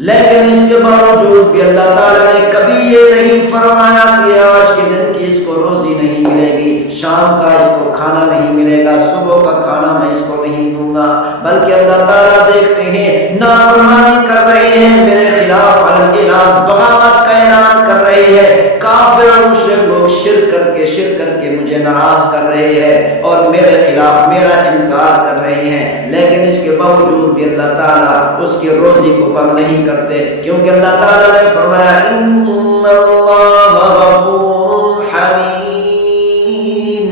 لیکن اس کے باوجود بھی اللہ تعالیٰ نے کبھی یہ نہیں فرمایا کہ آج کے دن کی اس کو روزی نہیں ملے گی، شام کا اس کو کھانا نہیں ملے گا، صبح کا کھانا میں اس کو نہیں دوں گا، بلکہ اللہ تعالیٰ دیکھتے ہیں نافرمانی کر رہے ہیں، میرے خلاف اعلان بغاوت کا اعلان کر رہے ہیں، کافر اور مشرک لوگ شرک کر کے مجھے ناراض کر رہے ہیں اور میرے خلاف میرا انکار کر رہے ہیں، لیکن اس کے باوجود بھی اللہ تعالیٰ اس کی روزی کو بند نہیں کرتے، کیونکہ اللہ تعالیٰ نے فرمایا ان اللہ غفور حلیم،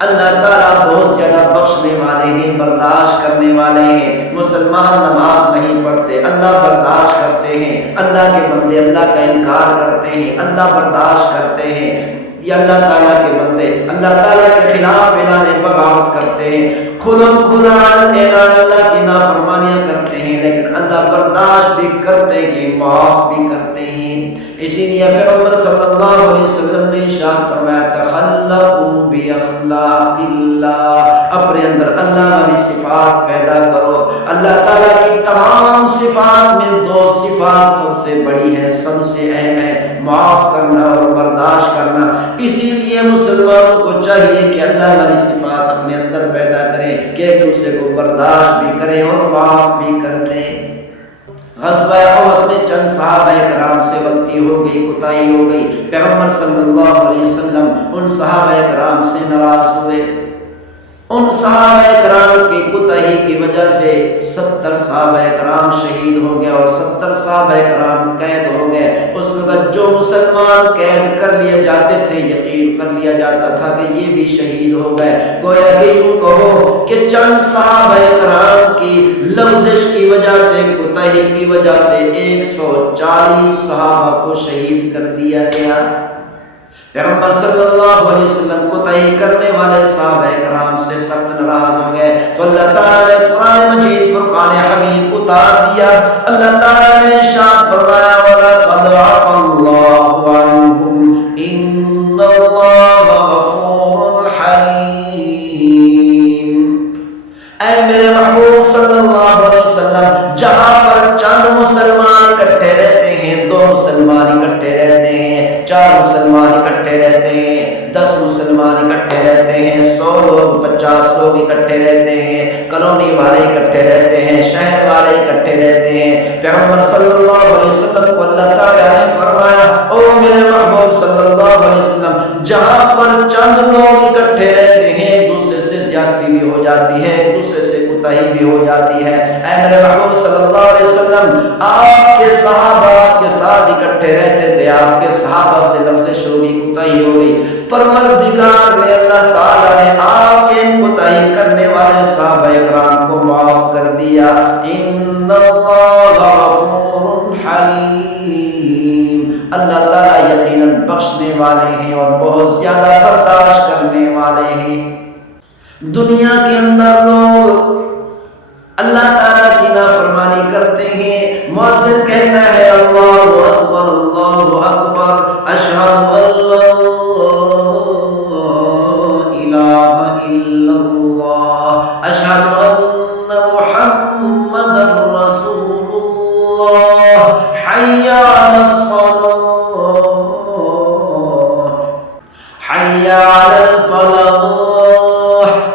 اللہ تعالیٰ بہت زیادہ بخشنے والے ہیں، برداشت کرنے والے ہیں۔ مسلمان نماز نہیں پڑھتے، اللہ برداشت کرتے ہیں، اللہ کے بندے اللہ کا انکار کرتے ہیں، اللہ برداشت کرتے ہیں، یہ اللہ تعالیٰ کے بندے اللہ تعالیٰ کے خلاف اعلان بغاوت کرتے ہیں، کھلم کھلا اعلان اللہ کی نافرمانیاں کرتے ہیں، لیکن اللہ برداشت بھی کرتے ہیں، معاف بھی کرتے ہیں۔ اسی لیے پیغمبر صلی اللہ علیہ وسلم نے ارشاد فرمایا تخلقوا باخلاق اللہ، اپنے اندر اللہ والی صفات پیدا کرو۔ اللہ تعالیٰ کی تمام صفات میں دو صفات سب سے بڑی ہے، سب سے اہم ہے، معاف کرنا اور برداشت کرنا۔ اسی لیے مسلمانوں کو چاہیے کہ اللہ والی صفات اپنے اندر پیدا کریں کہ ایک دوسرے کو برداشت بھی کریں اور معاف بھی کر دیں۔ غزوہ احد میں چند صحابہ کرام سے غلطی ہو گئی، کوتاہی ہو گئی، پیغمبر صلی اللہ علیہ وسلم ان صحابہ کرام سے ناراض ہوئے، ان صحابہ کرام کی کوتاہی کی وجہ سے 70 صحابہ کرام شہید ہو گئے اور 70 صحابہ کرام قید ہو گئے۔ اس وقت جو مسلمان قید کر لیے جاتے تھے یقین کر لیا جاتا تھا کہ یہ بھی شہید ہو گئے، گویا کہ یوں کہو کہ چند صحابہ کرام کی لغزش کی وجہ سے، کوتاہی کی وجہ سے 140 صحابہ کو شہید کر دیا گیا۔ پیغمبر صلی اللہ علیہ وسلم کو کوتاہی کرنے والے صحابہ کرام سے سخت ناراض ہو گئے، تو اللہ تعالیٰ نے قرآن مجید فرقان حمید اتار دیا۔ اللہ تعالیٰ نے ارشاد فرمایا وَلَقَدْ عَفَا اللَّهُ عَنْهُمْ إِنَّ اللَّهَ غَفُورٌ حَلِيمٌ۔ اے میرے محبوب صلی اللہ علیہ وسلم، جہاں پر چند مسلمان اکٹھے رہتے ہیں، 2 مسلمان اکٹھے رہتے ہیں، 4 مسلمان اکٹھے رہتے ہیں، 10 مسلمان اکٹھے رہتے ہیں، 100 لوگ 50 لوگ اکٹھے رہتے ہیں، کالونی والے اکٹھے رہتے ہیں، شہر والے اکٹھے رہتے ہیں، پیغمبر صلی اللہ علیہ وسلم کو اللہ تعالیٰ نے فرمایا او میرے محبوب صلی اللہ علیہ وسلم، جہاں پر چند لوگ اکٹھے رہتے ہیں ایک دوسرے سے زیادتی بھی ہو جاتی ہے، ایک دوسرے سے کوتاہی بھی ہو جاتی ہے۔ اے میرے محبوب صلی اللہ علیہ وسلم، آپ کے صحابہ آپ کے ساتھ اکٹھے رہتے تھے، آپ کے صحابہ سے لفظ ہو گئی، کوتاہی ہو گئی، پروردگار نے اللہ تعالیٰ نے آپ کے ان کوتاہی کرنے والے صحابہ اکرام کو معاف کر دیا۔ ان اللہ غفور حلیم، اللہ تعالیٰ یقیناً بخشنے والے ہیں اور بہت زیادہ برداشت کرنے والے ہیں۔ دنیا کے اندر لوگ اللہ تعالیٰ کی نافرمانی کرتے ہیں، مؤذن کہتا ہے اللہ اکبر اللہ اکبر، اشہد ان لا الہ الا اللہ، اشہد ان محمد رسول اللہ، حی علی الصلاۃ، حی علی الفلاح۔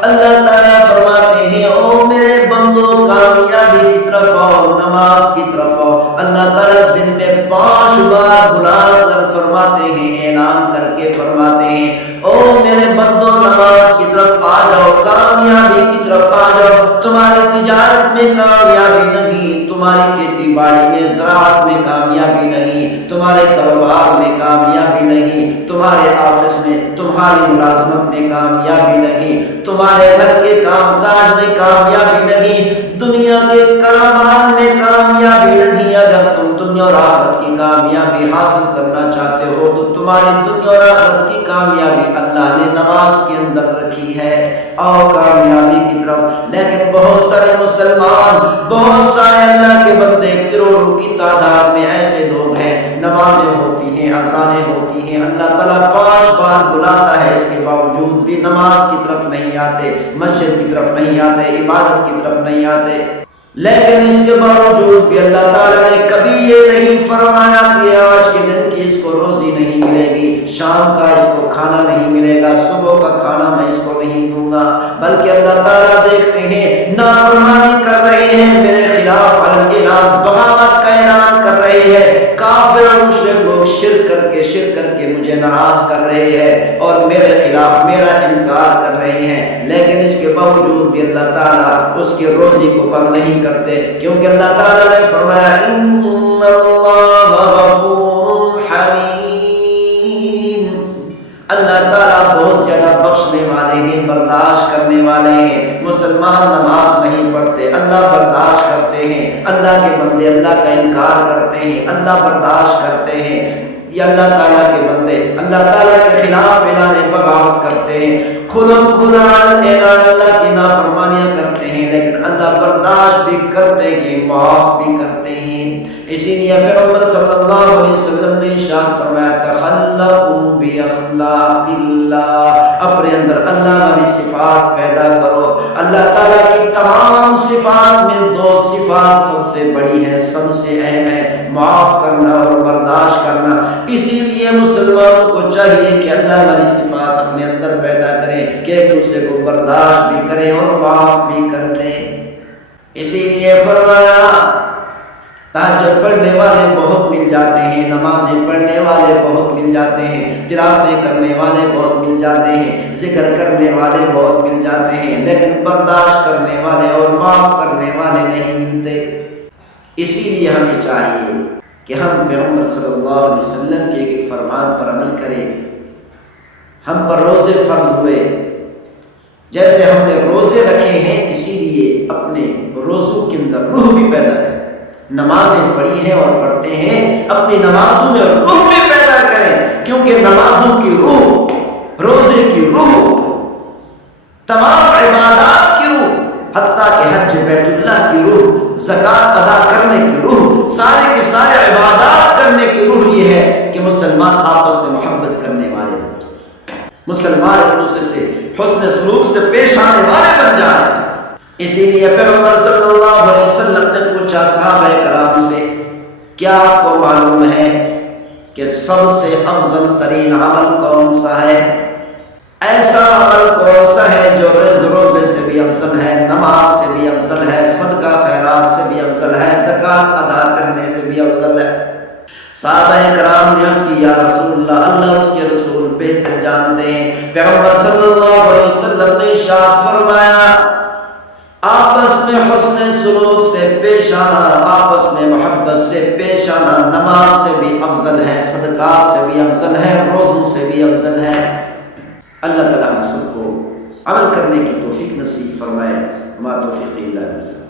اللہ تعالیٰ فرماتے ہیں او میرے بندو کامیابی کی طرف آؤ، نماز کی طرف آؤ۔ اللہ تعالیٰ دن میں 5 بار بلا کر فرماتے ہیں، اعلان کر کے فرماتے ہیں او میرے بندو نماز کی طرف آ جاؤ، کامیابی کی طرف آ جاؤ۔ تمہاری تجارت میں کامیابی نہیں، تمہاری کھیتی باڑی میں زراعت میں کامیابی نہیں، تمہارے کاروبار میں کامیابی نہیں، تمہارے آفس میں تمہاری ملازمت میں کامیابی نہیں، تمہارے گھر کے کام کاج میں کامیابی نہیں، دنیا کے کاروبار میں کامیابی نہیں۔ اگر تم دنیا اور آخرت کی کامیابی حاصل کرنا چاہتے ہو تو تمہاری دنیا اور آخرت کی کامیابی اللہ نے نماز کے اندر رکھی ہے، آؤ کامیابی کی طرف۔ لیکن بہت سارے مسلمان، بہت سارے اللہ کے بندے، کروڑوں کی تعداد میں ایسے لوگ ہیں، نمازیں ہوتی ہیں، اذانیں ہوتی ہیں، اللہ تعالیٰ 5 بار بلاتا ہے، اس کے باوجود بھی نماز کی طرف نہیں آتے، مسجد کی طرف نہیں آتے، عبادت کی طرف نہیں آتے۔ لیکن اس کے باوجود بھی اللہ تعالیٰ نے کبھی یہ نہیں فرمایا کہ آج کے دن کی اس کو روزی نہیں ملے گی، شام کا اس کو کھانا نہیں ملے گا، صبح کا کھانا میں اس کو نہیں دوں گا، بلکہ اللہ تعالیٰ دیکھتے ہیں نافرمانی کر رہے ہیں، میرے خلاف اعلان بغاوت کا اعلان کر رہے ہیں، کافر اور مشرک لوگ شرک کر کے مجھے ناراض کر رہے ہیں اور میرے خلاف میرا انکار کر رہے ہیں، لیکن اس کے باوجود بھی اللہ تعالیٰ اس کی روزی کو بند نہیں کرتے، کیونکہ اللہ تعالیٰ نے فرمایا ان اللہ غفور حلیم، اللہ تعالیٰ بہت زیادہ بخشنے والے ہیں، برداشت کرنے والے ہیں۔ مسلمان نماز نہیں پڑھتے، اللہ برداشت کرتے ہیں، اللہ کے بندے اللہ کا انکار کرتے ہیں، اللہ برداشت کرتے ہیں، یا اللہ تعالیٰ کے بندے اللہ تعالیٰ کے خلاف اعلان بغاوت کرتے ہیں، خودم خدا اعلان اللہ کی نافرمانیاں کرتے ہیں، لیکن اللہ برداشت بھی کرتے ہیں، معاف بھی کرتے ہیں۔ اسی لیے پیغمبر صلی اللہ علیہ وسلم نے ارشاد فرمایا تخلقوا باخلاق اللہ، اپنے اندر اللہ والی صفات پیدا کرو۔ اللہ تعالیٰ کی تمام صفات میں دو صفات سب سے بڑی ہے، سب سے اہم ہے، معاف کرنا اور برداشت کرنا۔ اسی لیے مسلمانوں کو چاہیے کہ اللہ والی صفات اپنے اندر پیدا کریں کہ ایک دوسرے کو برداشت بھی کریں اور معاف بھی کر دیں۔ اسی لیے فرمایا تہجد پڑھنے والے بہت مل جاتے ہیں، نمازیں پڑھنے والے بہت مل جاتے ہیں، تلاوتیں کرنے والے بہت مل جاتے ہیں، ذکر کرنے والے بہت مل جاتے ہیں، لیکن برداشت کرنے والے اور معاف کرنے والے نہیں ملتے۔ اسی لیے ہمیں چاہیے کہ ہم پیغمبر صلی اللہ علیہ وسلم کے ایک فرمان پر عمل کریں۔ ہم پر روزے فرض ہوئے، جیسے ہم نے روزے رکھے ہیں، اسی لیے اپنے روزوں کے اندر روح بھی پیدا کریں۔ نمازیں پڑھی ہیں اور پڑھتے ہیں، اپنی نمازوں میں روح بھی پیدا کریں، کیونکہ نمازوں کی روح، روزے کی روح، تمام عبادات کی روح، حتیٰ کہ حج بیت اللہ کی روح، زکوٰۃ ادا کرنے کی روح، سارے کے سارے عبادات کرنے کی روح یہ ہے کہ مسلمان آپس میں محبت کرنے والے بن جائیں، مسلمان ایک دوسرے سے حسن سلوک سے پیش آنے والے بن جائیں۔ اسی لیے پیغمبر صلی اللہ علیہ وسلم نے پوچھا صحابہ کرام سے، کیا آپ کو معلوم ہے کہ سب سے افضل ترین عمل کون سا ہے؟ ایسا عمل کون سا ہے جو روزے سے بھی افضل ہے، نماز سے بھی افضل ہے، صدقہ خیرات سے بھی افضل ہے، زکوٰۃ ادا کرنے سے بھی افضل ہے؟ صحابہ کرام نے عرض کی یا رسول اللہ، اللہ اس کے رسول بہتر جانتے ہیں۔ پیغمبر صلی اللہ علیہ وسلم نے ارشاد فرمایا آپس میں حسن سلوک سے پیش آنا، آپس میں محبت سے پیش آنا نماز سے بھی افضل ہے، صدقات سے بھی افضل ہے، روزوں سے بھی افضل ہے۔ اللہ تعالیٰ ہم سب کو عمل کرنے کی توفیق نصیب فرمائے۔ ما توفیق الا باللہ۔